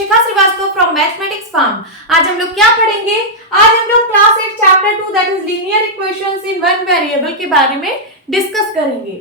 Shikha Srivastava from mathematics farm. आज हम लोग क्या पढ़ेंगे? आज हम लोग class 8 chapter 2 that is linear equations in one variable के बारे में डिस्कस करेंगे।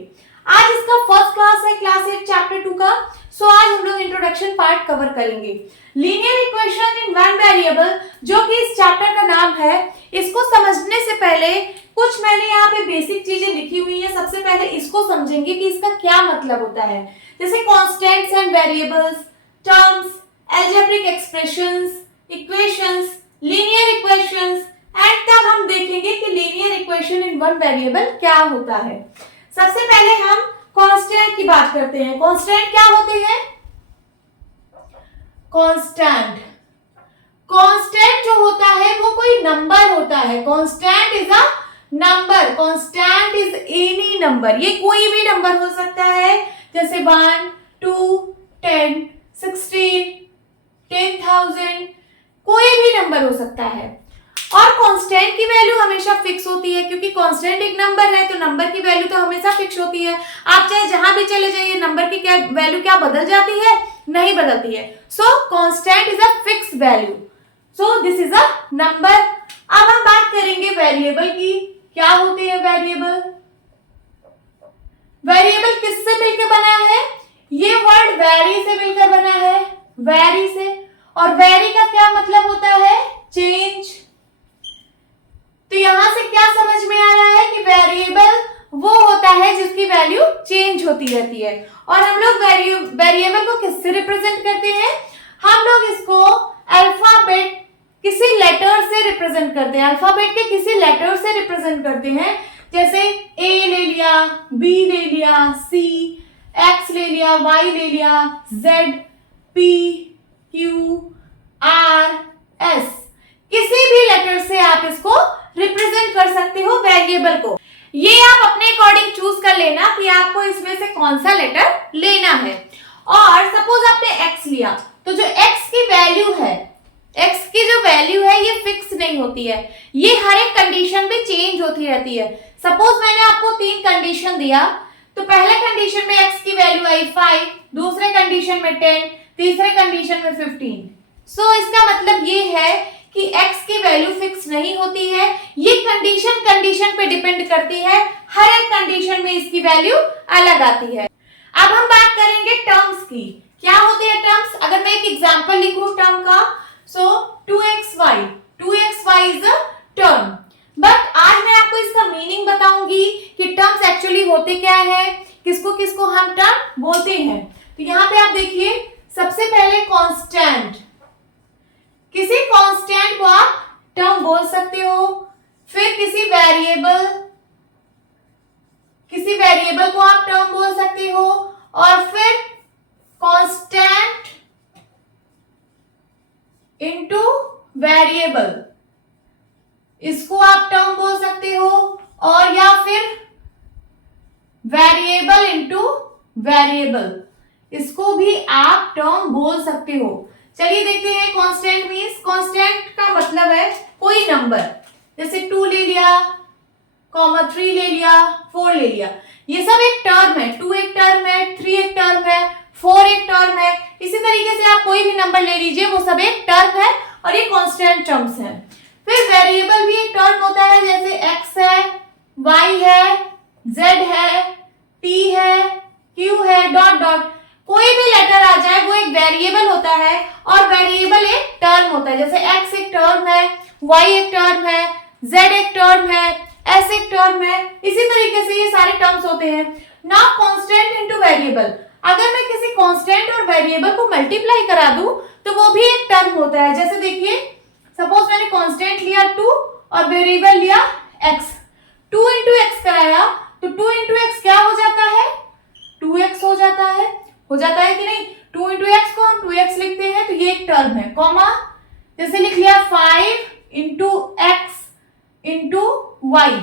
आज इसका फर्स्ट क्लास है क्लास 8 चैप्टर 2 का। सो आज हम लोग इंट्रोडक्शन पार्ट कवर करेंगे। Linear equation in one variable जो कि इस चैप्टर का नाम है, इसको समझने से पहले कुछ मैंने यहाँ पे बेसिक चीजें लिखी हुई है। सबसे पहले इसको समझेंगे कि इसका क्या मतलब होता है, जैसे constants and variables, terms, algebraic expressions, equations, linear equations and तब हम देखेंगे कि linear equation in one variable क्या होता है। सबसे पहले हम कांस्टेंट की बात करते हैं। कांस्टेंट क्या होते हैं? कांस्टेंट जो होता है वो कोई नंबर होता है। Constant is a number. Constant is any number. ये कोई भी नंबर हो सकता है, जैसे 1, 2, 10, 16, 10,000, कोई भी नंबर हो सकता है। और कांस्टेंट की वैल्यू हमेशा फिक्स होती है, क्योंकि कांस्टेंट एक नंबर है तो नंबर की वैल्यू तो हमेशा फिक्स होती है। आप चाहे जहां भी चले जाइए, नंबर की क्या वैल्यू क्या बदल जाती है? नहीं बदलती है। सो constant is a fix value. So this is a number. अब हम बात करेंगे वेरिएबल की। क्या होते हैं वेरिएबल? वेरिएबल किससे मिलकर बना है? ये वर्ड वेरी से मिलकर बना है, वेरी से। और वेरी का क्या मतलब होता है? चेंज। तो यहां से क्या समझ में आ रहा है कि वेरिएबल वो होता है जिसकी वैल्यू चेंज होती रहती है। और हम लोग वेरिएबल को किससे रिप्रेजेंट करते हैं? हम लोग इसको अल्फाबेट किसी लेटर से रिप्रेजेंट करते हैं। अल्फाबेट के किसी लेटर से रिप्रेजेंट करते हैं, जैसे ए ले लिया, बी ले लिया, सी, एक्स ले लिया, वाई ले लिया, z, p, q, r, s. किसी भी लेटर से आप इसको रिप्रेजेंट कर सकते हो वेरिएबल को। ये आप अपने अकॉर्डिंग चूज कर लेना कि आपको इसमें से कौन सा लेटर लेना है। और सपोज आपने एक्स लिया, तो जो एक्स की वैल्यू है, एक्स की जो वैल्यू है ये फिक्स नहीं होती है, ये हर एक कंडीशन में चेंज होती रहती है। सपोज मैंने आपको 3 कंडीशन दिया, तो पहले कंडीशन में एक्स की वैल्यू आई 5, दूसरे कंडीशन में 10, तीसरे कंडीशन में 15। सो इसका मतलब ये है कि x की वैल्यू फिक्स नहीं होती है, ये कंडीशन पे डिपेंड करती है। हर एक कंडीशन में इसकी वैल्यू अलग आती है। अब हम बात करेंगे टर्म्स की। क्या होते हैं टर्म्स? अगर मैं एक एग्जांपल लिखूं टर्म का, सो 2xy is a term. But आज मैं आपको इसका मीनिंग बताऊंगी कि टर्म्स एक्चुअली होते क्या है, किसको किसको हम टर्म बोलते हैं। तो यहाँ पे आप देखिए, सबसे पहले कांस्टेंट। किसी कांस्टेंट को आप टर्म बोल सकते हो। फिर किसी वेरिएबल को आप टर्म बोल सकते हो। और फिर कांस्टेंट इनटू वेरिएबल, इसको आप टर्म बोल सकते हो। और या फिर वेरिएबल इनटू वेरिएबल, इसको भी आप टर्म बोल सकते हो। चलिए देखते हैं। कांस्टेंट मींस, कांस्टेंट का मतलब है कोई नंबर, जैसे 2 ले लिया, 3 ले लिया, 4 ले लिया, ये सब एक टर्म है। 2 एक टर्म है, 3 एक टर्म है, 4 एक टर्म है। इसी तरीके से आप कोई भी नंबर ले लीजिए, वो सब एक टर्म है और ये कांस्टेंट टर्म्स हैं। फिर वेरिएबल भी एक टर्म होता है, जैसे एक्स है, वाई है, जेड है, टी है, क्यू है, डॉट डॉट। कोई भी लेटर आ जाए वो एक वेरिएबल होता है और वेरिएबल एक टर्म होता है। जैसे x एक टर्म है, y एक टर्म है, z एक टर्म है, s एक टर्म है। इसी तरीके से ये सारे टर्म्स होते हैं। नाउ कांस्टेंट इनटू वेरिएबल, अगर मैं किसी कांस्टेंट और वेरिएबल को मल्टीप्लाई करा दूं तो वो भी एक टर्म होता है। जैसे देखिए, सपोज मैंने कांस्टेंट लिया 2 और वेरिएबल लिया x, 2 इंटू एक्स कराया, तो 2 इंटू एक्स क्या हो जाता है? 2x हो जाता है कि नहीं? 2 इंटू एक्स को हम 2x लिखते हैं, तो ये एक टर्म है। कॉमा, जैसे लिख लिया 5 इंटू एक्स इंटू वाई,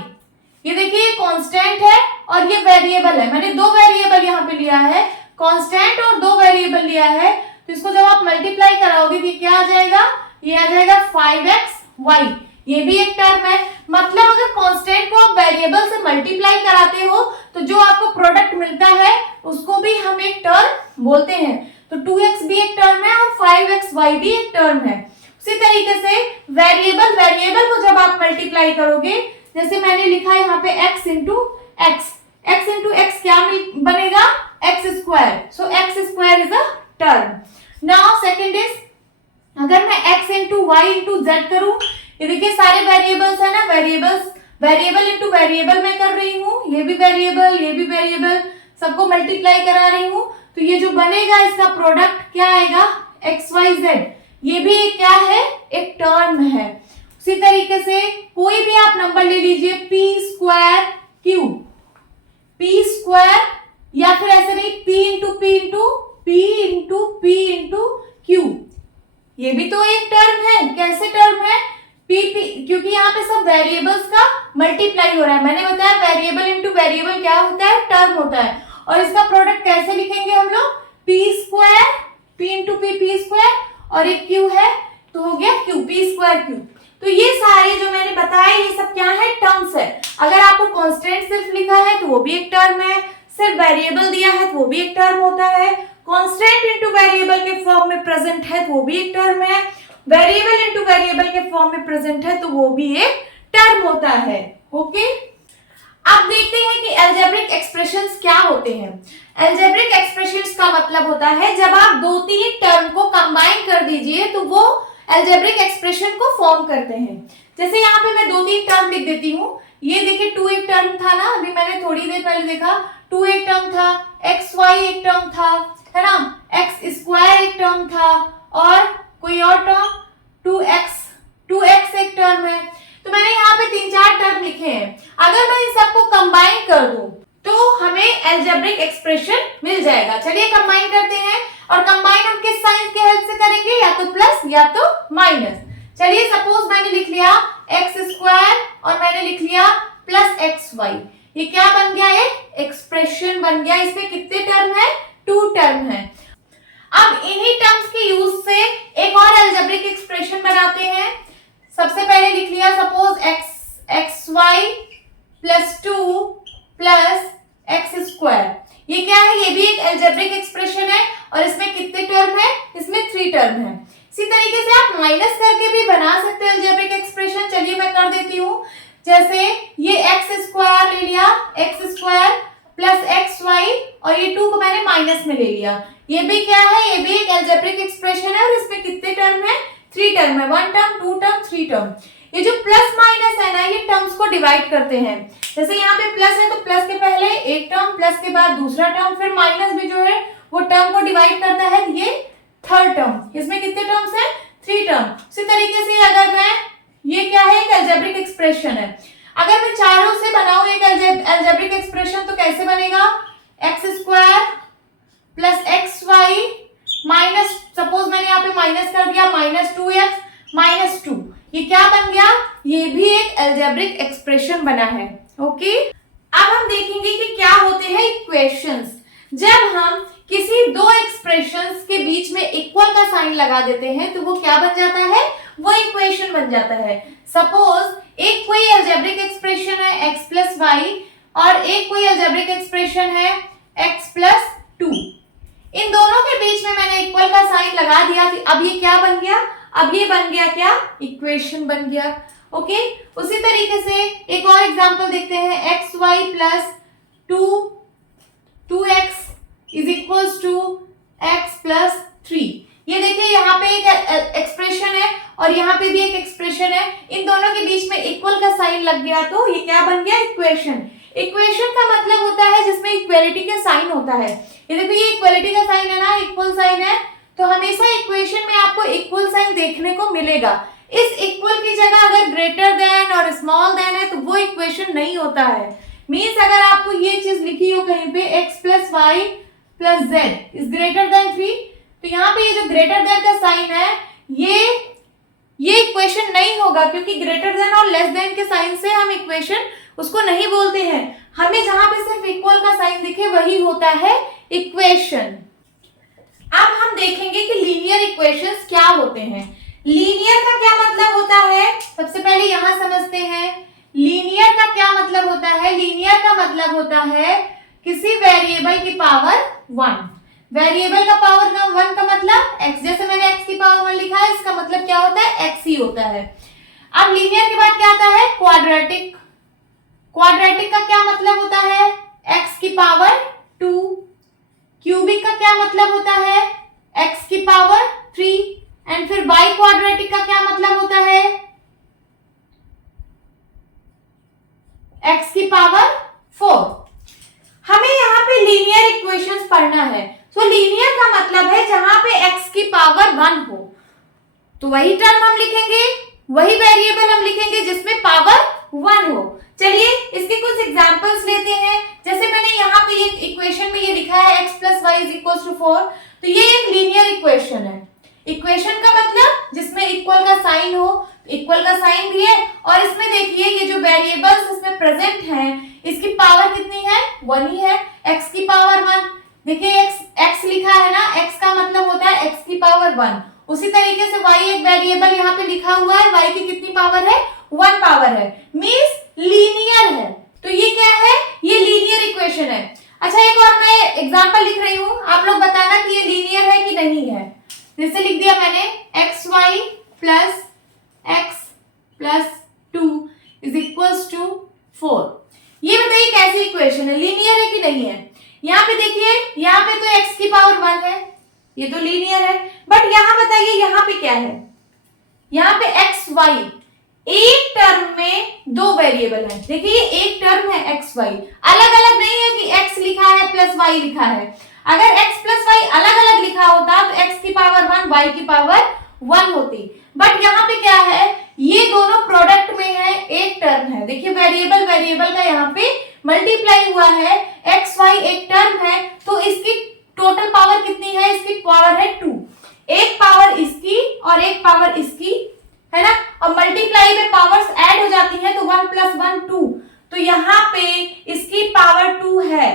ये देखिए ये कांस्टेंट है और ये वेरिएबल है। मैंने 2 वेरिएबल यहाँ पे लिया है, कांस्टेंट और 2 वेरिएबल लिया है। तो इसको जब आप मल्टीप्लाई कराओगे तो क्या आ जाएगा? ये आ जाएगा 5xy, ये भी एक टर्म है। मतलब अगर कांस्टेंट को आप वेरिएबल से मल्टीप्लाई कराते हो तो जो आपको प्रोडक्ट मिलता है उसको भी हम एक टर्म बोलते हैं। तो 2x भी एक टर्म है और 5xy भी एक टर्म है। उसी तरीके से वेरिएबल को जब आप मल्टीप्लाई करोगे, जैसे मैंने लिखा है यहाँ पे x इंटू एक्स क्या बनेगा, x square, so x square is a term. Now second is, अगर मैं x into y into z करूं, ये देखिए सारे वेरिएबल्स है ना, वेरिएबल इंटू वेरिएबल मैं कर रही हूँ, ये भी वेरिएबल सबको मल्टीप्लाई करा रही हूँ, तो ये जो बनेगा इसका प्रोडक्ट क्या आएगा, एक्स वाई जेड, ये भी क्या है, एक टर्म है। उसी तरीके से कोई भी आप नंबर ले लीजिए, पी स्क्वायर या फिर ऐसे नहीं, पी इंटू क्यू, ये भी तो एक टर्म है। कैसे टर्म है, पी क्योंकि यहाँ पे सब वेरिएबल्स का मल्टीप्लाई हो रहा है। मैंने बताया वेरिएबल इंटू वेरिएबल क्या होता है, टर्म होता है। और इसका प्रोडक्ट कैसे लिखेंगे हम लोग, P square, P into P square, और एक क्यू है तो हो गया क्यू, पी स्क्वायर क्यू। तो ये सारे जो मैंने बताया ये सब क्या है, टर्म्स है। अगर आपको कांस्टेंट सिर्फ लिखा है तो वो भी एक टर्म है, सिर्फ वेरिएबल दिया है तो वो भी एक टर्म होता है, कांस्टेंट इनटू वेरिएबल के फॉर्म में प्रेजेंट है तो वो भी एक टर्म है, वेरिएबल इनटू वेरिएबल के फॉर्म में प्रेजेंट है तो वो भी एक टर्म होता है। ओके, अब देखते हैं कि अलजेब्रिक एक्सप्रेशंस क्या होते हैं। अलजेब्रिक एक्सप्रेशंस का मतलब होता है जब आप दो तीन टर्म को कंबाइन कर दीजिए तो वो अलजेब्रिक एक्सप्रेशन को फॉर्म करते हैं। जैसे यहाँ पे मैं दो तीन टर्म लिख देती हूँ, ये देखिए 2 एक टर्म था ना, अभी मैंने थोड़ी देर पहले देखा, 2 एक टर्म था, xy एक टर्म था, है ना, x स्क्वायर एक टर्म था, और कोई और टर्म 2x एक टर्म है। तो मैंने यहाँ पे 3-4 टर्म लिखे हैं। अगर मैं इन सबको कंबाइन कर दूं तो हमें अलजेब्रिक एक्सप्रेशन मिल जाएगा। चलिए कंबाइन करते हैं, और कंबाइन हम किस साइन के हेल्प से करेंगे, या तो प्लस या तो माइनस। चलिए सपोज मैंने लिख लिया एक्स स्क्वायर और मैंने लिख लिया प्लस एक्स वाई, ये क्या बन गया, एक एक्सप्रेशन बन गया। इसमें कितने टर्म है, 2 टर्म है। अब इन्हीं टर्म्स के यूज से एक और अलजेब्रिक एक्सप्रेशन बनाते हैं। सबसे पहले लिख लिया suppose x y plus 2 plus x square, ये क्या है, ये भी एक अलजेब्रिक एक्सप्रेशन है, और इसमें कितने टर्म है, इसमें 3 टर्म है। इसी तरीके से आप माइनस करके भी बना सकते हैं अलजेब्रिक एक्सप्रेशन। चलिए मैं कर देती हूँ, जैसे ये एक्स स्क्वायर ले लिया, x square plus x y, और ये 2 को मैंने माइनस में ले लिया, ये भी क्या है, ये भी एक अलजेब्रिक एक्सप्रेशन है, और इसमें कितने टर्म है, 3 टर्म है, 1 टर्म 2 टर्म 3 टर्म। ये जो प्लस माइनस है ना, ये टर्म्स को डिवाइड करते हैं। जैसे यहाँ पे प्लस है तो प्लस के पहले एक टर्म, प्लस के बाद दूसरा टर्म, फिर माइनस भी जो है वो टर्म को डिवाइड करता है, ये 3rd टर्म। इसमें कितने टर्म्स है, 3 टर्म। उसी तरीके से अगर मैं, ये क्या है, एक अलजेब्रिक एक्सप्रेशन है। अगर मैं चारों से बनाऊं एक अलजेब्रिक एक्सप्रेशन तो कैसे बनेगा, x square plus x y minus, suppose मैंने यहाँ पे माइनस कर दिया, माइनस 2x माइनस 2, ये क्या बन गया, ये भी एक अलजेब्रिक एक्सप्रेशन बना है। ओके, अब हम देखेंगे कि क्या होते हैं इक्वेशंस। जब हम किसी दो एक्सप्रेशंस के बीच में इक्वल का साइन लगा देते हैं तो वो क्या बन जाता है, वो इक्वेशन बन जाता है। सपोज एक कोई अलजेब्रिक एक्सप्रेशन है x प्लस वाई, और एक कोई अलजेब्रिक एक्सप्रेशन है x प्लस 2, इन दोनों के बीच में मैंने इक्वल का साइन लगा दिया, कि अब ये क्या बन गया, अब ये बन गया क्या, इक्वेशन बन गया। ओके, उसी तरीके से एक और एग्जांपल देखते हैं, x y plus 2x is equals to x plus 3। ये देखिए यहाँ पे एक एक्सप्रेशन है और यहाँ पे भी एक एक्सप्रेशन है, इन दोनों के बीच में इक्वल का साइन लग गया तो ये क्या बन गया, इक्वेशन। इक्वेशन का मतलब होता है जिसमें इक्वलिटी का साइन होता है। ये देखो ये इक्वलिटी का साइन है ना, इक्वल साइन है, तो हमेशा इक्वेशन में आपको इक्वल साइन देखने को मिलेगा। इस इक्वल की जगह अगर ग्रेटर देन और स्मॉल देन है तो वो इक्वेशन नहीं होता है। मीन्स अगर आपको ये चीज लिखी हो कहीं पे x plus y plus z is greater than 3, तो यहाँ पे ये जो ग्रेटर देन का साइन है ये इक्वेशन नहीं होगा, क्योंकि ग्रेटर देन और लेस देन के साइन से हम इक्वेशन उसको नहीं बोलते हैं। हमें जहां पे सिर्फ इक्वल का साइन दिखे वही होता है इक्वेशन। अब हम देखेंगे कि लीनियर इक्वेशंस क्या होते हैं। लीनियर का क्या मतलब होता है, सबसे पहले यहां समझते हैं लीनियर का क्या मतलब होता है। लीनियर का मतलब होता है किसी वेरिएबल की पावर 1। वेरिएबल का पावर का 1 का मतलब x, जैसे मैंने x की पावर 1 लिखा है, इसका मतलब क्या होता है, x ही होता है। अब लीनियर के बाद क्या आता है, क्वाड्रेटिक। क्वाड्रेटिक का क्या मतलब होता है, x की पावर 2। क्यूबिक का क्या मतलब होता है, x की पावर 3। एंड फिर बाई क्वाड्रेटिक का क्या मतलब होता है, x की पावर 4। हमें यहाँ पे लीनियर इक्वेशंस पढ़ना है। तो लीनियर का मतलब है जहां पे x की पावर 1 हो, तो वही टर्म हम लिखेंगे, वही वेरिएबल हम लिखेंगे जिसमें पावर 1 हो। चलिए इसके कुछ एग्जांपल्स लेते हैं। जैसे मैंने यहाँ पे एक इक्वेशन में ये लिखा है x + y = 4, तो ये एक लीनियर इक्वेशन है। इक्वेशन का मतलब जिसमें इक्वल का साइन हो, इक्वल का साइन भी है, और इसमें देखिए ये जो वेरिएबल्स इसमें प्रेजेंट हैं, इसकी पावर कितनी है, 1 ही है, x की पावर 1। देखिए x लिखा है ना, x का मतलब होता है x की पावर 1। उसी तरीके से y एक वेरिएबल यहाँ पे लिखा हुआ है, y की कितनी पावर है, 1 पावर है, मींस लीनियर है। तो ये क्या है, ये लीनियर इक्वेशन है। अच्छा एक और मैं एग्जांपल लिख रही हूँ, आप लोग बताना कि ये लीनियर है कि नहीं है। जैसे लिख दिया मैंने xy + x + 2 = 4। ये बताइए कैसी इक्वेशन है, लीनियर है कि नहीं है। यहाँ पे देखिए, यहाँ पे तो x की पावर 1 है, ये तो लीनियर है। बट यहाँ बताइए यहाँ पे क्या है, यहाँ पे x y एक टर्म में 2 वेरिएबल है। देखिए एक टर्म है x y, अलग अलग नहीं है कि x लिखा है + y लिखा है। अगर x + y अलग अलग लिखा होता तो x की पावर 1 y की पावर 1 होती। बट यहाँ पे क्या है, ये दोनों प्रोडक्ट में है, एक टर्म है। देखिए वेरिएबल वेरिएबल का यहाँ पे मल्टीप्लाई हुआ है, x y एक टर्म है, तो इसकी टोटल पावर कितनी है, इसकी पावर है 2। एक पावर इसकी और एक पावर इसकी है ना, और मल्टीप्लाई में पावर्स ऐड हो जाती है तो 1 + 1 2। तो यहाँ पे इसकी पावर 2 है,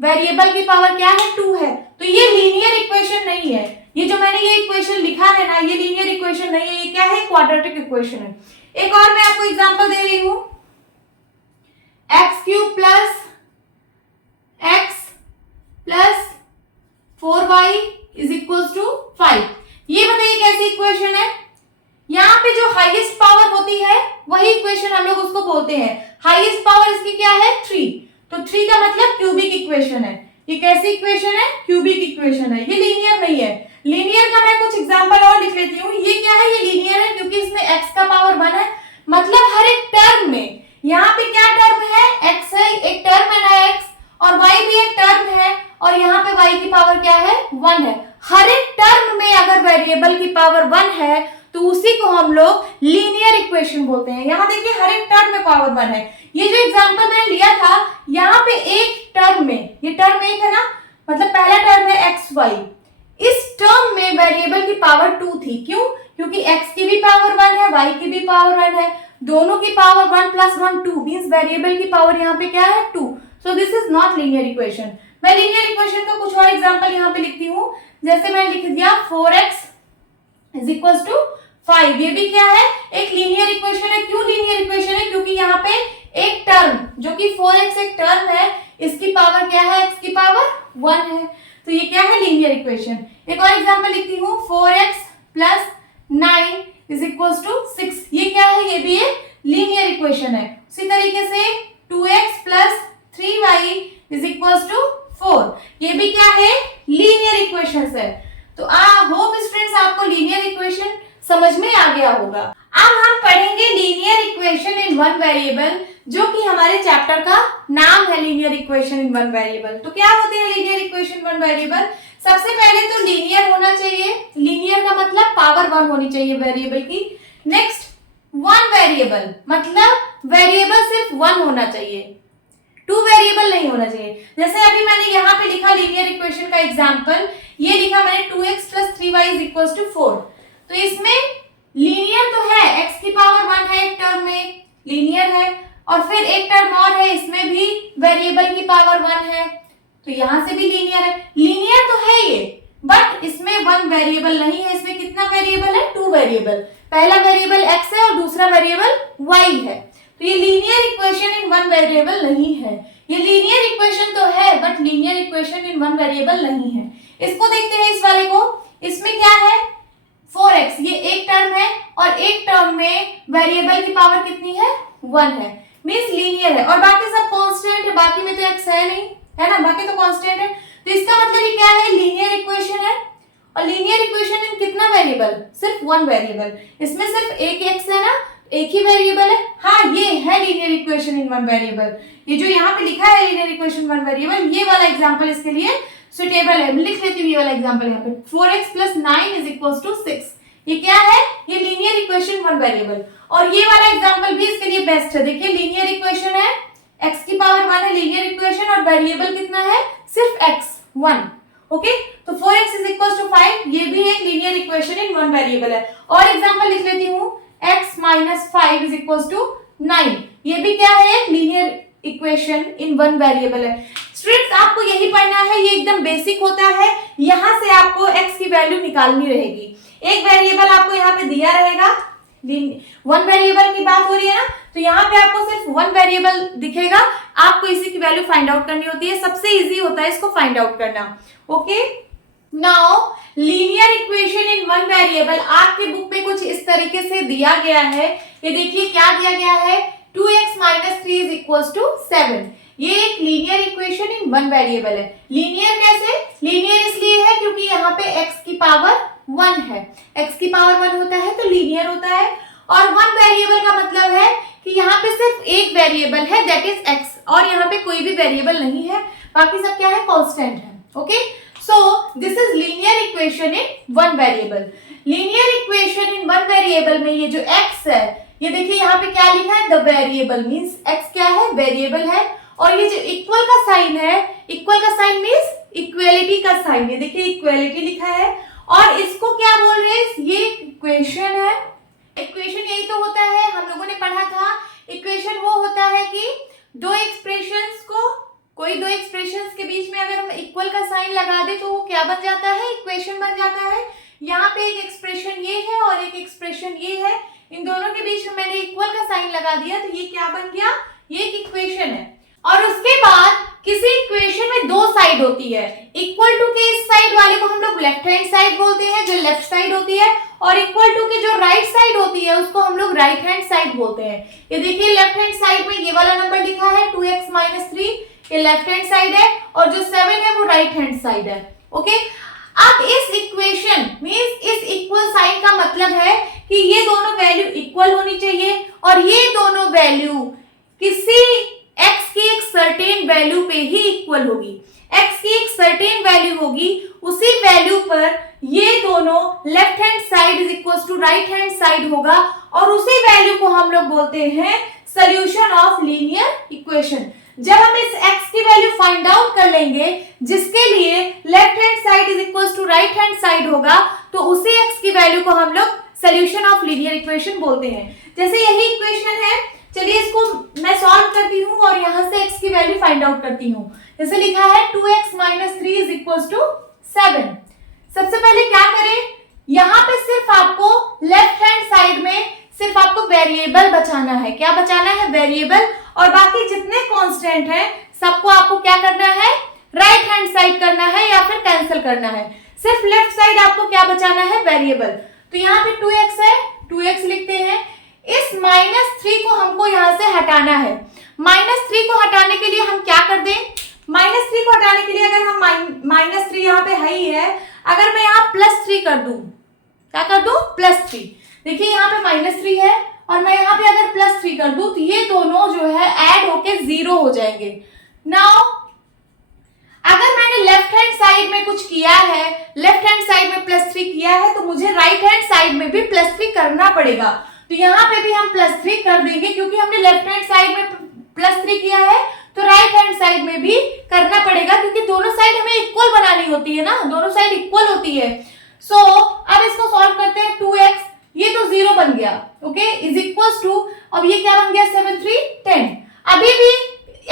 वेरिएबल की पावर क्या है, 2 है। तो ये लीनियर इक्वेशन नहीं है। ये जो मैंने ये इक्वेशन लिखा है ना, ये लीनियर इक्वेशन नहीं है, ये क्या है, क्वाड्रेटिक इक्वेशन है। एक और मैं आपको एग्जांपल दे रही हूं, x³ + x + 4y = 5। ये बताइए कैसी इक्वेशन है। यहाँ पे जो हाईएस्ट पावर होती है वही इक्वेशन हम लोग उसको बोलते हैं, हाईएस्ट पावर इसकी क्या है, 3। तो 3 का मतलब क्यूबिक इक्वेशन है। ये कैसी इक्वेशन है, क्यूबिक इक्वेशन है, ये लीनियर नहीं है। लीनियर का मैं कुछ एग्जांपल और लिख लेती हूँ। ये क्या है, ये लीनियर है क्योंकि इसमें x का पावर 1 है, मतलब हर एक टर्म में, यहाँ पे क्या टर्म है, x है, एक टर्म है ना x, और y भी एक टर्म है, और यहाँ पे y की पावर क्या है, 1 है। हर एक टर्म में अगर वेरिएबल की पावर 1 है तो उसी को हम लोग लीनियर इक्वेशन बोलते हैं। यहाँ देखिए हर एक टर्म में पावर 1 है। ये जो एग्जांपल मैंने लिया था, यहाँ पे एक टर्म में, ये टर्म एक है ना, मतलब पहला टर्म है एक्स वाई, इस टर्म में वेरिएबल की पावर 2 थी। क्यों, क्योंकि x की भी पावर 1 है, y की भी पावर 1 है, दोनों की पावर 1 + 1 2 मींस वेरिएबल की पावर यहाँ पे क्या है, 2। So this is not linear equation. मैं लीनियर इक्वेशन का कुछ और एग्जांपल यहाँ पे लिखती हूँ। जैसे मैं लिख दिया 4x = 5। ये भी क्या है, एक लीनियर इक्वेशन है। क्यों लीनियर इक्वेशन है, क्योंकि यहाँ पे एक टर्म जो कि 4x एक टर्म है, इसकी पावर क्या है, x की पावर 1 है, तो ये क्या है, लीनियर इक्वेशन। एक और एग्जांपल लिखती हूँ, 4x + 9 = 6। ये क्या है, ये भी एक लीनियर इक्वेशन है। उसी तरीके से 2x + 3y = 4, ये भी क्या है, लीनियर इक्वेशंस है। तो होप स्टूडेंट्स आपको लीनियर इक्वेशन समझ में आ गया होगा। अब हम पढ़ेंगे linear equation in one variable, जो कि हमारे चैप्टर का नाम है, linear equation in one variable. तो क्या होते हैं लीनियर इक्वेशन वन वेरिएबल। सबसे पहले तो लीनियर होना चाहिए, लीनियर का मतलब पावर 1 होनी चाहिए वेरिएबल की। नेक्स्ट, वन वेरिएबल मतलब वेरिएबल सिर्फ 1 होना चाहिए, 2 वेरिएबल नहीं होना चाहिए। जैसे अभी मैंने यहाँ पे लिखा लीनियर इक्वेशन का एग्जांपल, ये लिखा मैंने 2x + 3y = 4। तो इसमें लीनियर तो है, x की पावर 1 है एक टर्म में, लीनियर है, और फिर एक टर्म और है, इसमें भी वेरिएबल की पावर 1 है, तो यहां से भी लीनियर है। लीनियर तो है ये, बट इसमें 1 वेरिएबल नहीं है, इसमें कितना वेरिएबल है, 2 वेरिएबल। पहला वेरिएबल x है और दूसरा वेरिएबल y है, तो ये linear equation in one variable नहीं है। ये लीनियर इक्वेशन तो है, but linear equation in one variable नहीं है। इसको देखते हैं इस वाले को, इसमें क्या है 4x, ये एक टर्म है और एक टर्म में वेरिएबल की पावर कितनी है 1 है, मींस लीनियर है और बाकी सब कांस्टेंट है, बाकी में तो x है नहीं, है ना, बाकी तो कांस्टेंट है। तो इसका मतलब ये क्या है, लीनियर इक्वेशन है और लीनियर इक्वेशन में कितना वेरिएबल, सिर्फ 1 वेरिएबल, इसमें सिर्फ एक x है ना, एक ही वेरिएबल है। हाँ ये है लीनियर इक्वेशन इन 1 वेरिएबल, ये जो यहाँ पे लिखा है लीनियर इक्वेशन 1 वेरिएबल, ये वाला एग्जांपल इसके लिए सुटेबल है। लिख लेती हूँ ये वाला एग्जांपल यहाँ पे, 4x + 9 = 6, ये क्या है, ये लीनियर इक्वेशन 1 वेरिएबल। और ये वाला एग्जांपल भी इसके लिए बेस्ट है। देखिए लीनियर इक्वेशन है, x की पावर 1 है लीनियर इक्वेशन और वेरिएबल कितना है, सिर्फ x 1। ओके, तो 4x = 5, ये भी एक लीनियर इक्वेशन इन 1 वेरिएबल है। और एग्जांपल लिख लेती हूँ, x - 5 = 9, ये भी क्या है, एक लीनियर इक्वेशन इन 1 वेरिएबल है। स्टूडेंट्स आपको यही पढ़ना है, ये एकदम बेसिक होता है, यहाँ से आपको x की वैल्यू निकालनी रहेगी। एक वेरिएबल आपको यहाँ पे दिया रहेगा, 1 वेरिएबल की बात हो रही है ना, तो यहाँ पे आपको सिर्फ 1 वेरिएबल दिखेगा, आपको इसी की वैल्यू फाइंड आउट करनी होती है, सबसे इजी होता है इसको फाइंड आउट करना। ओके, नाउ लीनियर इक्वेशन इन 1 वेरिएबल आपके बुक में कुछ इस तरीके से दिया गया है। ये देखिए क्या दिया गया है, 2x - 3 = 7, ये एक लीनियर इक्वेशन इन 1 वेरिएबल है। लीनियर कैसे, लीनियर इसलिए है क्योंकि यहाँ पे x की पावर 1 है, x की पावर 1 होता है तो लीनियर होता है। और 1 वेरिएबल का मतलब है कि यहाँ पे सिर्फ एक वेरिएबल है, दैट इज x, और यहाँ पे कोई भी वेरिएबल नहीं है, बाकी सब क्या है, कांस्टेंट है। Okay, so this is linear equation in 1 variable. Linear equation in 1 variable में ये जो x है, ये देखिए यहाँ पे क्या लिखा है, द वेरिएबल, मींस x क्या है, वेरिएबल है। और ये जो इक्वल का साइन है, इक्वल का साइन मींस इक्वलिटी का साइन, ये देखिए इक्वलिटी लिखा है। और इसको क्या बोल रहे हैं, ये इक्वेशन है। इक्वेशन यही तो होता है, हम लोगों ने पढ़ा था, इक्वेशन वो होता है कि दो एक्सप्रेशंस को, कोई दो एक्सप्रेशंस के बीच में अगर हम इक्वल का साइन लगा दे तो वो क्या बन जाता है, इक्वेशन बन जाता है। यहाँ पे एक एक्सप्रेशन ये है और एक एक्सप्रेशन ये है, इन दोनों के बीच में मैंने इक्वल का साइन लगा दिया तो ये क्या बन गया, ये एक इक्वेशन है। और उसके बाद किसी इक्वेशन में दो साइड होती है, इक्वल टू के इस साइड वाले को हम लोग लेफ्ट हैंड साइड बोलते हैं, जो लेफ्ट साइड होती है, और इक्वल टू की जो राइट साइड होती है उसको हम लोग राइट हैंड साइड बोलते हैं। ये देखिए लेफ्ट हैंड साइड में ये वाला नंबर लिखा है 2x - 3, ये लेफ्ट हैंड साइड है और जो 7 है वो राइट हैंड साइड है। ओके, अब इस इक्वेशन मींस इस इक्वल साइन का मतलब है कि ये दोनों वैल्यू इक्वल होनी चाहिए और ये दोनों वैल्यू किसी x की एक सर्टेन वैल्यू पे ही इक्वल होगी। x की एक सर्टेन वैल्यू होगी, उसी वैल्यू पर ये दोनों left hand side is equal to right hand side होगा और उसी वैल्यू को हम लोग बोलते हैं सॉल्यूशन ऑफ लीनियर इक्वेशन। जब हम इस x की वैल्यू फाइंड आउट कर लेंगे जिसके लिए left hand side is equal to right hand side होगा, तो उसी x की वैल्यू को हम लोग सॉल्यूशन ऑफ लीनियर इक्वेशन बोलते हैं। जैसे यही इक्वेशन है, चलिए इसको मैं सॉल्व करती हूँ और यहाँ से x की वैल्यू फाइंड आउट करती हूँ। जैसे लिखा है 2x - 3 इज इक्वल टू 7। सबसे पहले क्या करें, यहाँ पे सिर्फ आपको लेफ्ट हैंड साइड में सिर्फ आपको वेरिएबल बचाना है। क्या बचाना है, वेरिएबल, और बाकी जितने कांस्टेंट हैं सबको आपको क्या करना है, राइट हैंड साइड करना है या फिर कैंसिल करना है। सिर्फ लेफ्ट साइड आपको क्या बचाना है, वेरिएबल। तो यहाँ पे 2x है, 2x लिखते हैं। इस -3 को हमको यहाँ से हटाना है। -3 को हटाने के लिए हम क्या कर दें, -3 को हटाने के लिए अगर हम -3 यहाँ पे है ही है, अगर मैं यहाँ +3 कर दूं, क्या कर दूं, +3। देखिए यहाँ पे -3 है और मैं यहाँ पे अगर +3 कर दूं तो ये दोनों जो है ऐड होके 0 हो जाएंगे। नाउ अगर मैंने लेफ्ट हैंड साइड में कुछ किया है, लेफ्ट हैंड साइड में +3 किया है, तो मुझे राइट हैंड साइड में भी +3 करना पड़ेगा। तो यहाँ पे भी हम +3 कर देंगे क्योंकि हमने लेफ्ट हैंड साइड में +3 किया है, तो राइट हैंड साइड में भी करना पड़ेगा क्योंकि दोनों साइड हमें इक्वल बनानी होती है ना, दोनों साइड इक्वल होती है। सो अब इसको सॉल्व करते हैं। 2x ये तो 0 बन गया, ओके, इज इक्वल टू, अब ये क्या बन गया, 7 3 10। अभी भी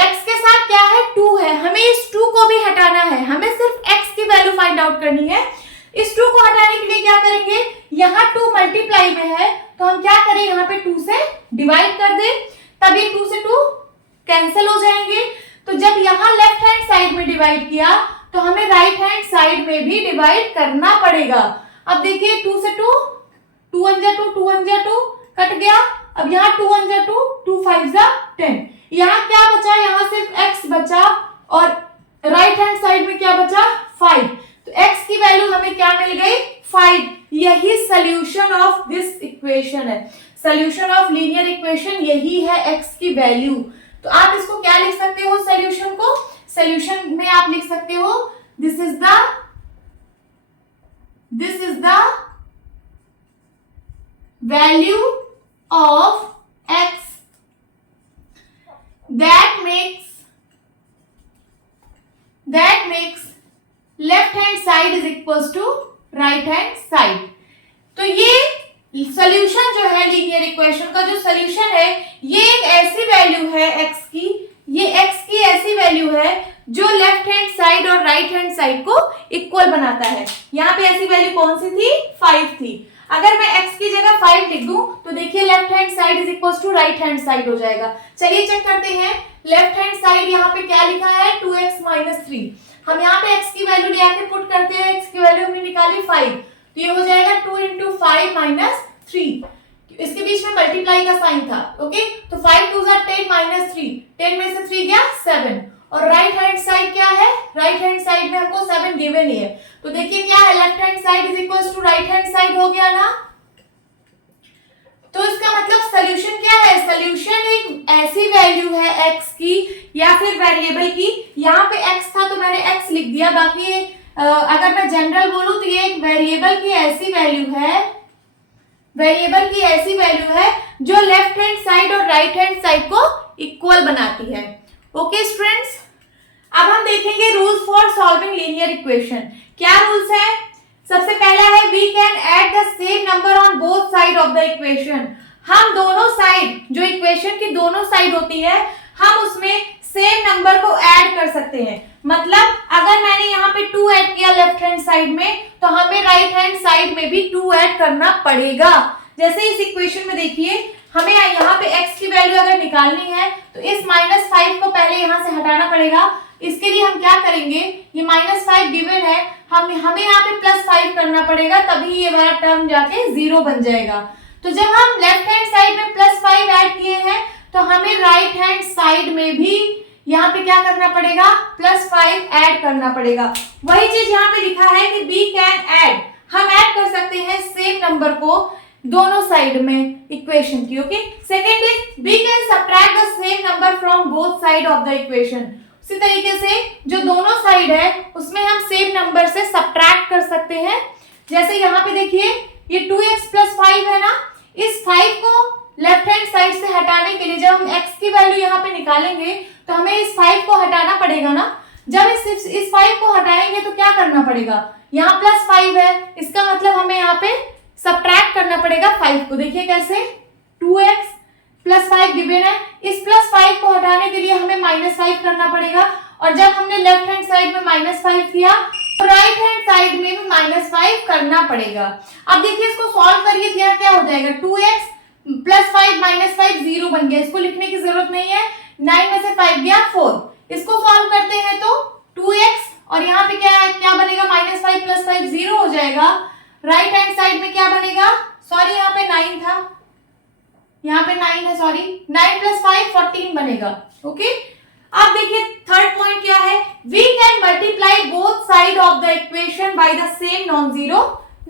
x के साथ क्या है, 2 है, हमें इस 2 को भी हटाना है, हमें सिर्फ x की वैल्यू फाइंड आउट करनी है। इस 2 को हटाने के लिए क्या करेंगे, यहाँ 2 मल्टीप्लाई में है तो हम क्या करें, यहाँ पे 2 से डिवाइड कर दे, तब ये 2 से 2 कैंसिल हो जाएंगे। तो जब यहाँ लेफ्ट हैंड साइड में डिवाइड किया तो हमें राइट हैंड साइड में भी डिवाइड करना पड़ेगा। अब देखिए 2 से 2, 2 1 जा 2, 2 1 जा 2, कट गया। अब यहाँ 2 1 जा 2, 2 5 जा 10। यहाँ क्या बचा, यहाँ सिर्फ x बचा और राइट हैंड साइड में क्या बचा 5। तो x की वैल्यू हमें क्या मिल गई 5। यही सोल्यूशन ऑफ दिस इक्वेशन है, सोल्यूशन ऑफ लीनियर इक्वेशन यही है x की वैल्यू। तो आप इसको क्या लिख सकते हो, सोल्यूशन को, सोल्यूशन में आप लिख सकते हो this is the value of x that makes left hand side is equals to right hand side. तो ये सॉल्यूशन जो है लीनियर इक्वेशन का जो सॉल्यूशन है, ये एक ऐसी वैल्यू है x की, ये x की ऐसी वैल्यू है जो लेफ्ट हैंड साइड और राइट हैंड साइड को इक्वल बनाता है। यहाँ पे ऐसी वैल्यू कौन सी थी 5 थी। अगर मैं x की जगह 5 लिख दूं तो देखिए left hand side is equals to right hand side हो जाएगा। चलिए चेक करते हैं, लेफ्ट हैंड साइड यहाँ पे क्या लिखा है 2x - 3। हम यहाँ पे x की वैल्यू ले आके पुट करते हैं, x की वैल्यू हमने निकाली 5, तो ये हो जाएगा 2 × 5 - 3। इसके बीच में मल्टीप्लाई का साइन था, ओके। तो 5 2 10 - 3, 10 में से 3 गया 7। और राइट हैंड साइड क्या है, राइट हैंड साइड में हमको 7 गिवन ही है। तो देखिए क्या है, left hand side is equals to right hand side हो गया ना। तो इसका मतलब सोल्यूशन क्या है, सोल्यूशन एक ऐसी वैल्यू है x की या फिर वेरिएबल की, यहाँ पे x था तो मैंने x लिख दिया, बाकी अगर मैं जनरल बोलूं तो ये एक वेरिएबल की ऐसी वैल्यू है, वेरिएबल की ऐसी वैल्यू है जो लेफ्ट हैंड साइड और राइट हैंड साइड को इक्वल बनाती है। ओके स्टूडेंट्स, अब हम देखेंगे rules for solving linear equation. क्या रूल्स है, सबसे पहला है we can add the same number on both side of the equation. हम दोनों साइड, जो इक्वेशन की दोनों साइड होती है, हम उसमें सेम नंबर को ऐड कर सकते हैं। मतलब अगर मैंने यहाँ पे 2 ऐड किया लेफ्ट हैंड साइड में, तो हमें राइट हैंड साइड में भी 2 ऐड करना पड़ेगा। जैसे इस इक्वेशन में देखिए, हमें यहाँ पे x की वैल्यू अगर निकालनी है तो इस -5 को पहले यहाँ से हटाना पड़ेगा। इसके लिए हम क्या करेंगे, ये -5 गिवन है, हमें यहाँ पे +5 करना पड़ेगा, तभी ये वाला टर्म जाके 0 बन जाएगा। तो जब हम लेफ्ट हैंड साइड में +5 ऐड किए हैं, तो हमें राइट हैंड साइड में भी यहाँ पे क्या करना पड़ेगा, +5 ऐड करना पड़ेगा। वही चीज यहाँ पे लिखा है कि वी कैन ऐड, हम ऐड कर सकते हैं सेम नंबर को दोनों साइड में इक्वेशन की। Okay, second is we can subtract the same number from both side of the equation. उसी तरीके से जो दोनों साइड है उसमें हम सेम नंबर से सब्ट्रैक्ट कर सकते हैं। जैसे यहाँ पे देखिए ये 2x + 5 है ना, इस 5 को लेफ्ट हैंड साइड से हटाने के लिए जब हम x की वैल्यू यहाँ पे निकालेंगे तो हमें इस 5 को हटाना पड़ेगा ना। जब इस 5 को हटाएंगे तो क्या करना पड़ेगा, यहाँ +5 है, इसका मतलब हमें यहाँ पे सब्ट्रैक्ट करना पड़ेगा 5 को। देखिए कैसे, 2x + 5 गिवन है, इस +5 को हटाने के लिए हमें -5 करना पड़ेगा। और जब हमने लेफ्ट हैंड साइड में -5 किया तो राइट हैंड साइड में भी -5 करना पड़ेगा। अब देखिए इसको सॉल्व करिए, क्या हो जाएगा, 2x + 5 - 5 0 बन गया, इसको लिखने की जरूरत नहीं है। 9 में से 5 गया 4। इसको सॉल्व करते हैं तो 2x और यहाँ पे क्या बनेगा, -5 + 5 0 हो जाएगा। राइट हैंड साइड में क्या बनेगा, सॉरी यहाँ पे 9 था, यहाँ पे 9 है, सॉरी, 9 + 5 14 बनेगा। ओके, अब देखिए थर्ड पॉइंट क्या है, we can multiply both side of the equation by the same non zero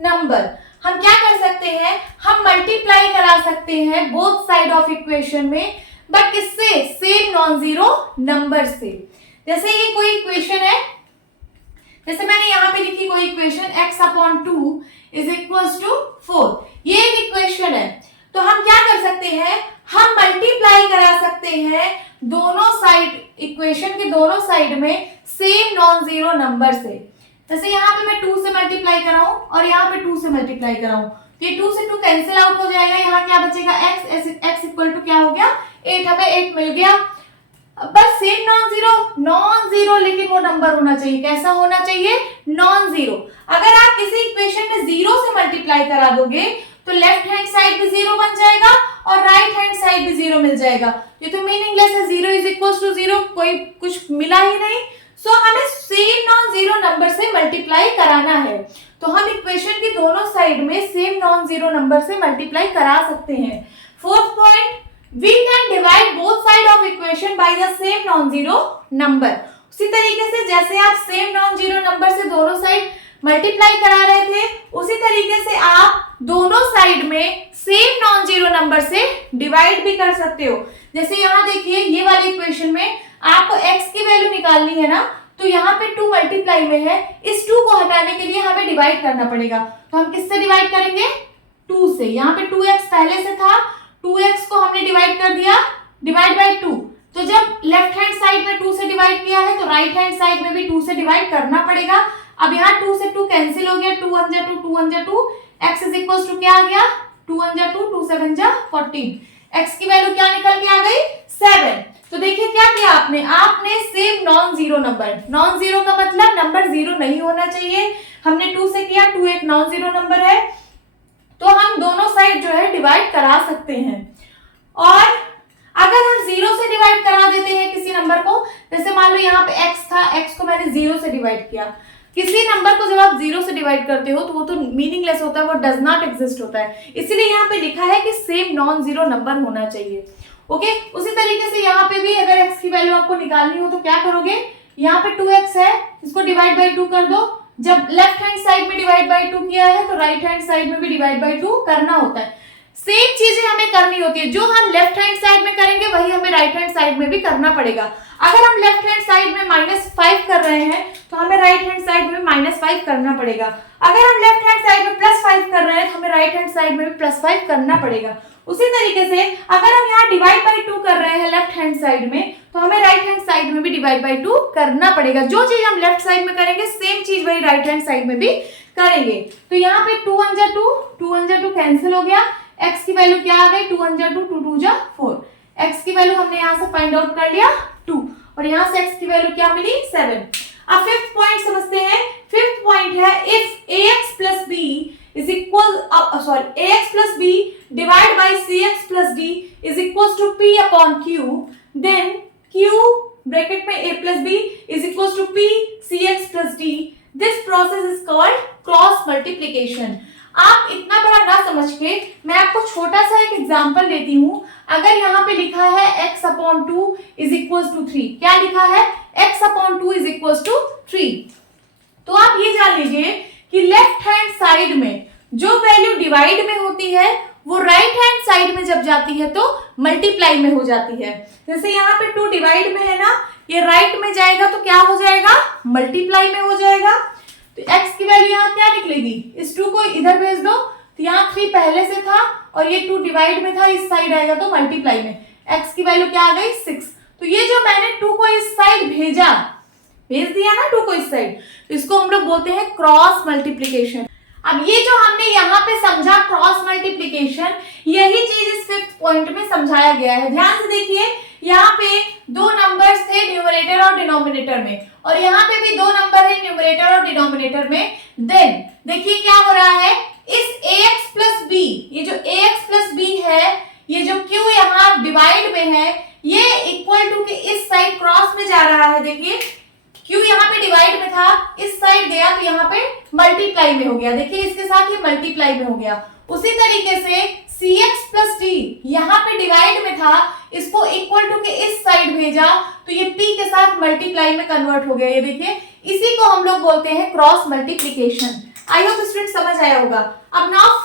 number. हम क्या कर सकते हैं, हम मल्टीप्लाई करा सकते हैं बोथ साइड ऑफ इक्वेशन में, बट किससे, सेम नॉन जीरो नंबर से। जैसे ये कोई इक्वेशन है, जैसे मैंने यहाँ पे लिखी कोई इक्वेशन x/2 = 4, ये एक इक्वेशन है। तो हम क्या कर सकते हैं, हम मल्टीप्लाई करा सकते हैं दोनों साइड, इक्वेशन के दोनों साइड में सेम नॉन जीरो नंबर से। जैसे यहाँ पे मैं 2 से मल्टीप्लाई कराऊं और यहाँ पे 2 से मल्टीप्लाई कराऊं, तो ये 2 से 2 कैंसिल आउट हो जाएगा, यहाँ क्या बचेगा, x = क्या हो गया 8, हमें 8 मिल गया। बस सेम नॉन जीरो, लेकिन वो नंबर होना चाहिए, कैसा होना चाहिए, नॉन जीरो। अगर आप किसी इक्वेशन में 0 से मल्टीप्लाई करा दोगे तो लेफ्ट हैंड साइड भी 0 बन जाएगा और राइट हैंड साइड भी 0 मिल जाएगा। ये तो मीनिंगलेस है, 0 = 0, कोई कुछ मिला ही नहीं। सो हमें सेम नॉन जीरो नंबर से मल्टीप्लाई कराना है, तो हम इक्वेशन की दोनों साइड में सेम नॉन जीरो नंबर से मल्टीप्लाई करा सकते हैं। Fourth point, we can divide both side of equation by the same non zero number. उसी तरीके से जैसे आप सेम नॉन जीरो नंबर से दोनों साइड मल्टीप्लाई करा रहे थे, उसी तरीके से आप दोनों साइड में सेम नॉन जीरो नंबर से डिवाइड भी कर सकते हो। जैसे यहाँ देखिए, ये वाली इक्वेशन में आपको x की वैल्यू निकालनी है ना, तो यहाँ पे 2 मल्टीप्लाई में है, इस 2 को हटाने के लिए हमें डिवाइड करना पड़ेगा। तो हम किससे डिवाइड करेंगे? 2 से। यहाँ पे 2x पहले से था, 2x को हमने डिवाइड कर दिया, डिवाइड बाय 2। तो जब लेफ्ट हैंड साइड में 2 से डिवाइड किया है, तो राइट हैंड साइड में भी 2 से डिवाइड करना पड़ेगा। अब यहाँ 2 से 2 कैंसिल हो गया, 2 1 जा 2, 2 1 जा 2, x इज इक्वल टू क्या आ गया? 2 1 जा 2, 2 7 जा 14। x की वैल्यू क्या निकल के आ गई? 7। तो देखिए क्या किया आपने, आपने same non zero number, non zero का मतलब नंबर जीरो नहीं होना चाहिए, हमने 2 से किया, 2 एक नॉन जीरो नंबर है, तो हम दोनों साइड जो है डिवाइड करा सकते हैं। और अगर हम 0 से डिवाइड करा देते हैं किसी नंबर को, जैसे मान लो यहाँ पे x था, x को मैंने 0 से डिवाइड किया। किसी नंबर को जब आप 0 से डिवाइड करते हो तो वो तो मीनिंगलेस होता है, वो डज नॉट एग्जिस्ट होता है, इसीलिए यहाँ पे लिखा है कि सेम नॉन जीरो नंबर होना चाहिए। ओके, उसी तरीके से यहाँ पे भी अगर x की वैल्यू आपको निकालनी हो तो क्या करोगे, यहाँ पे 2x है, इसको डिवाइड बाय 2 कर दो। जब लेफ्ट हैंड साइड में डिवाइड बाय 2 किया है, तो राइट हैंड साइड में भी डिवाइड बाय 2 करना होता है। सेम चीजें हमें करनी होती है, जो हम लेफ्ट हैंड साइड में करेंगे वही हमें राइट हैंड साइड में भी करना पड़ेगा। अगर हम लेफ्ट हैंड साइड में -5 कर रहे हैं, तो हमें राइट हैंड साइड में -5 करना पड़ेगा। अगर हम लेफ्ट हैंड साइड में +5 कर रहे हैं, तो हमें राइट हैंड साइड में भी +5 करना पड़ेगा। उसी तरीके से अगर हम यहाँ डिवाइड बाय 2 कर रहे हैं लेफ्ट हैंड साइड में, तो हमें राइट हैंड साइड में भी डिवाइड बाय 2 करना पड़ेगा। जो चीज हम लेफ्ट साइड में करेंगे, सेम चीज वही राइट हैंड साइड में भी करेंगे। तो यहाँ पे 2 1 जा 2, 2 1 जा 2 कैंसिल हो गया, x की वैल्यू क्या आ गई? 2 1 जा 2, 2 2 जा 4। x की वैल्यू हमने यहाँ से फाइंड आउट कर लिया 2, और यहाँ से x की वैल्यू क्या मिली? 7। अब फिफ्थ पॉइंट समझते हैं। फिफ्थ पॉइंट है, if ax plus b is equal ax plus b divided by cx plus d is equals to p upon q, then q bracket में a plus b is equals to p cx plus d. This process is called cross multiplication. आप इतना बड़ा ना समझ के मैं आपको छोटा सा एक एग्जांपल देती हूँ। अगर यहाँ पे लिखा है x upon 2 is equals to 3, क्या लिखा है? x upon 2 is equals to 3। तो आप ये जान लीजिए कि लेफ्ट हैंड साइड में जो वैल्यू डिवाइड में होती है, वो राइट हैंड साइड में जब जाती है तो मल्टीप्लाई में हो जाती है। जैसे यहाँ पे 2 डिवाइड में है ना, ये राइट में जाएगा तो क्या हो जाएगा? मल्टीप्लाई में हो जाएगा। तो x की वैल्यू यहाँ क्या निकलेगी? इस 2 को इधर भेज दो, तो यहाँ 3 पहले से था और ये 2 डिवाइड में था, इस साइड आएगा तो मल्टीप्लाई में। x की वैल्यू क्या आ गई? 6। तो ये जो मैंने 2 को इस साइड भेज दिया ना 2 को इस साइड, तो इसको हम लोग बोलते हैं क्रॉस मल्टीप्लीकेशन। अब ये जो हमने यहाँ पे समझा क्रॉस मल्टीप्लीकेशन, यही चीज इस फिफ्थ पॉइंट में समझाया गया है। ध्यान से देखिए, यहाँ पे 2 नंबर्स थे न्यूमरेटर और डिनोमिनेटर में, और यहाँ पे भी 2 नंबर है न्यूमरेटर और डिनोमिनेटर में। देन देखिए क्या हो रहा है, इस ax plus b, ये जो ax plus b है, ये जो q यहाँ डिवाइड में है, ये इक्वल टू के इस साइड क्रॉस में जा रहा है। देखिए q यहाँ पे डिवाइड में था, इस साइड गया तो यहाँ पे मल्टीप्लाई में हो गया। देखिए इसके साथ ये मल्टीप्लाई में हो गया। उसी तरीके से cx plus d यहाँ पे डिवाइड में था, इसको इक्वल टू के इस साइड भेजा तो ये p के साथ मल्टीप्लाई में कन्वर्ट हो गया। ये देखिए, इसी को हम लोग बोलते हैं cross multiplication. I hope student समझ आया होगा। अब now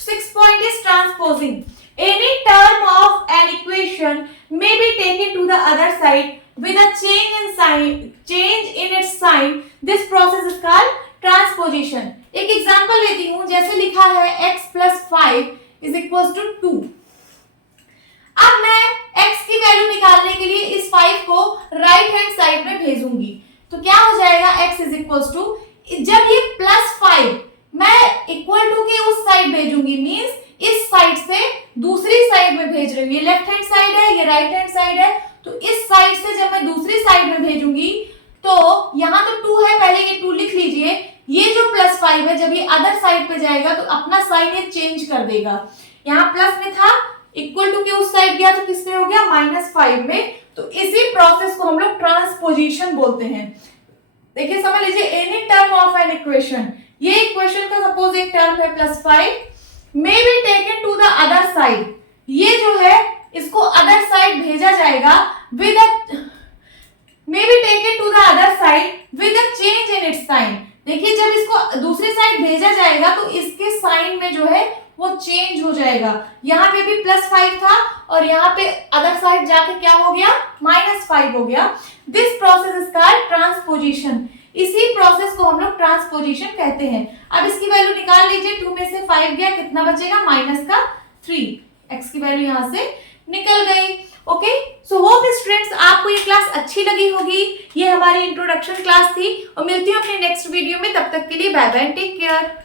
six point is transposing. Any term of an equation may be taken to the other side with a change in its sign. This process is called transposition. एक example लेती हूँ, जैसे लिखा है x plus 5 is equals to 2। अब मैं x की value निकालने के लिए इस 5 को राइट हैंड साइड में भेजूंगी, तो क्या हो जाएगा? x is equals to, जब ये +5 मैं इक्वल टू के उस साइड भेजूंगी, मींस इस साइड से दूसरी साइड में भेज रही हूँ। ये लेफ्ट हैंड साइड है, ये राइट हैंड साइड है, तो इस साइड से जब मैं दूसरी साइड में भेजूंगी, तो यहाँ तो 2 है, पहले ये 2 लिख लीजिए। ये जो +5 है, जब ये अदर साइड पे जाएगा तो अपना साइन ये चेंज कर देगा। यहाँ प्लस में था इक्वल टू के उस साइड गया तो किसमें हो गया, -5 में। तो इसी प्रोसेस को हम लोग ट्रांसपोजिशन बोलते हैं। देखिए समझ लीजिए, any term of an equation, ये इक्वेशन का सपोज एक टर्म है +5 may be taken to the other side, ये जो है इसको अदर साइड भेजा जाएगा with may be taken to the other side with a change in its sign. देखिए जब इसको दूसरी साइड भेजा जाएगा तो इसके साइन में जो है वो चेंज हो जाएगा। यहाँ पे भी +5 था और यहाँ पे अदर साइड जाके क्या हो गया, -5 हो गया। This process is called transposition. इसी प्रोसेस को हम लोग ट्रांसपोजिशन कहते हैं। अब इसकी वैल्यू निकाल लीजिए, 2 में से 5 गया, कितना बचेगा, -3। x की वैल्यू यहाँ से निकल गई। ओके, सो होप स्टूडेंट्स आपको ये क्लास अच्छी लगी होगी। ये हमारी इंट्रोडक्शन क्लास थी और मिलती हूँ अपने नेक्स्ट वीडियो में। तब तक के लिए बाय बाय, टेक केयर।